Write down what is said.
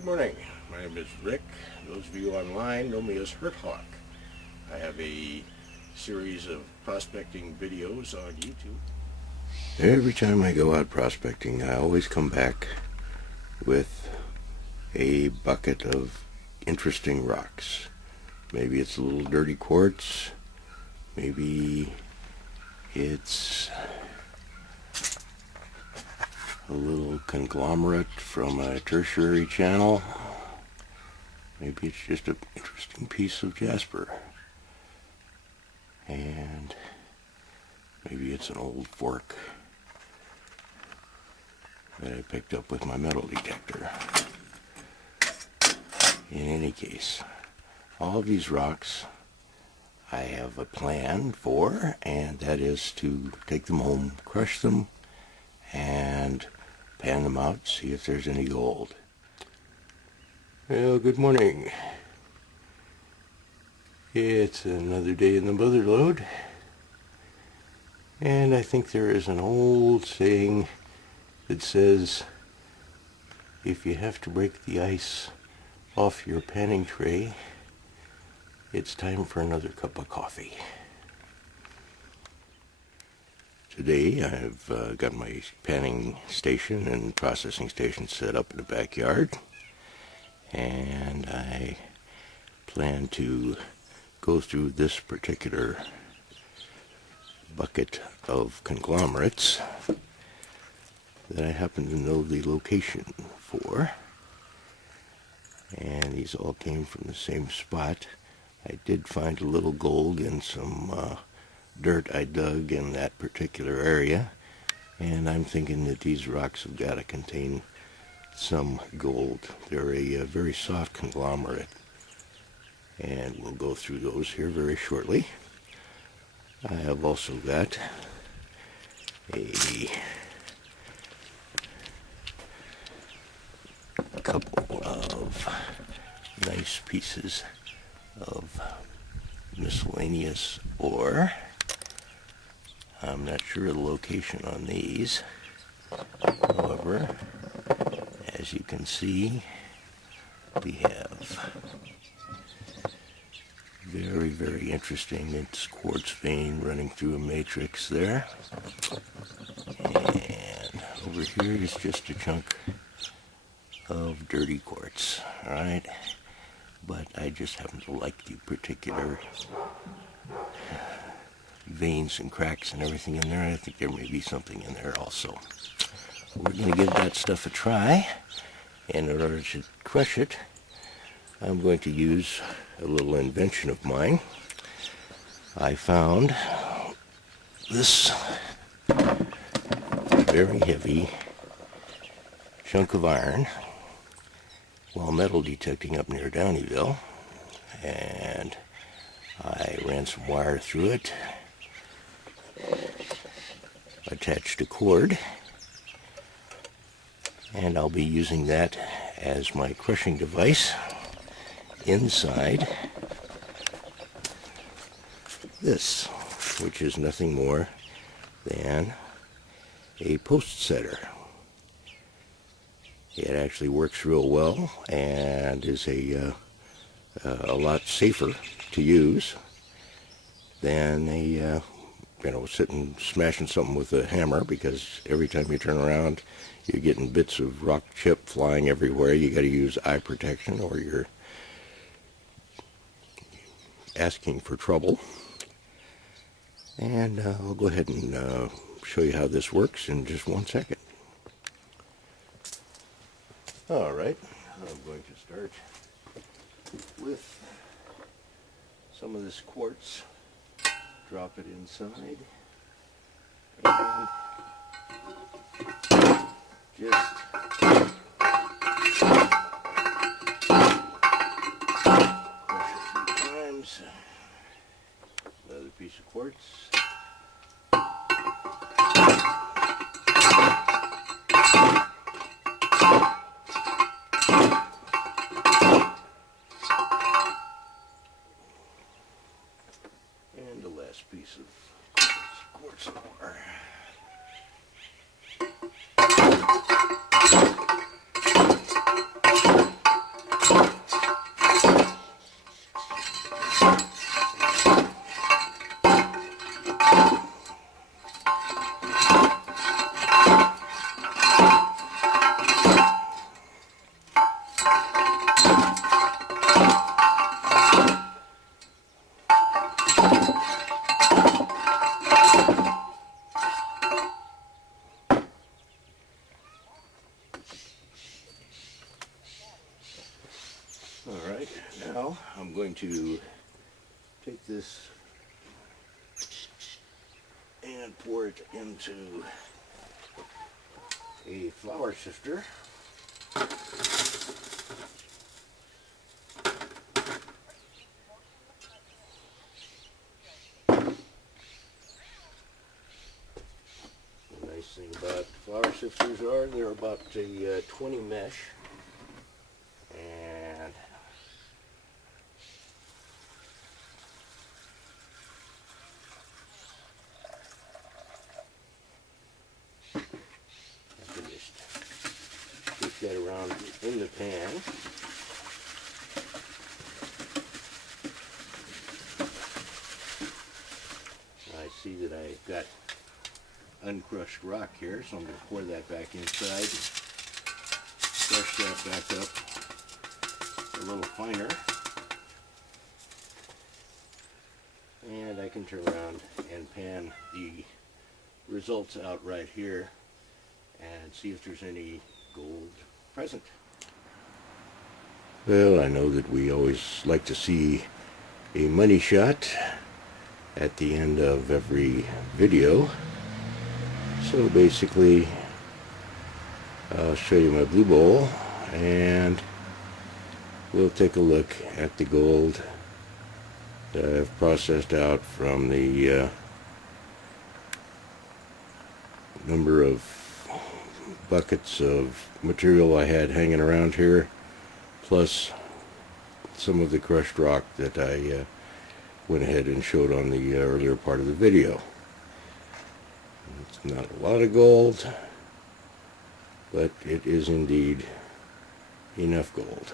Good morning. My name is Rick. Those of you online know me as Hurt Hawk. I have a series of prospecting videos on YouTube. Every time I go out prospecting, I always come back with a bucket of interesting rocks. Maybe it's a little dirty quartz. Maybe it's a little conglomerate from a tertiary channel. Maybe it's just an interesting piece of jasper. And maybe it's an old fork that I picked up with my metal detector. In any case, all of these rocks I have a plan for, and that is to take them home, crush them, and pan them out, see if there's any gold. Well, good morning. It's another day in the mother lode, and I think there is an old saying that says, if you have to break the ice off your panning tray, it's time for another cup of coffee. Today I've got my panning station and processing station set up in the backyard, and I plan to go through this particular bucket of conglomerates that I happen to know the location for, and these all came from the same spot. I did find a little gold in some dirt I dug in that particular area, and I'm thinking that these rocks have got to contain some gold. They're a very soft conglomerate, and we'll go through those here very shortly. I have also got a couple of nice pieces of miscellaneous ore. I'm not sure of the location on these. However, as you can see, we have very, very interesting. It's quartz vein running through a matrix there. And over here is just a chunk of dirty quartz. Alright? But I just happen to like the particular veins and cracks and everything in there. I think there may be something in there also. We're going to give that stuff a try, and in order to crush it, I'm going to use a little invention of mine. I found this very heavy chunk of iron while metal detecting up near Downeyville, and I ran some wire through it, attached a cord, and I'll be using that as my crushing device inside this, which is nothing more than a post setter. It actually works real well and is a lot safer to use than a sitting smashing something with a hammer, because every time you turn around you're getting bits of rock chip flying everywhere. You got to use eye protection or you're asking for trouble. And I'll go ahead and show you how this works in just 1 second. Alright, I'm going to start with some of this quartz, drop it inside, and just crush it a few times. Another piece of quartz. And the last piece of quartz ore. going to take this and pour it into a flour sifter. The nice thing about flour sifters are they're about a 20 mesh, and I can just stick that around in the pan. I see that I've got uncrushed rock here, so I'm going to pour that back inside and crush that back up a little finer. And I can turn around and pan the results out right here and see if there's any gold present. Well, I know that we always like to see a money shot at the end of every video. So basically, I'll show you my blue bowl, and we'll take a look at the gold that I've processed out from the number of buckets of material I had hanging around here, plus some of the crushed rock that I went ahead and showed on the earlier part of the video. It's not a lot of gold, but it is indeed enough gold.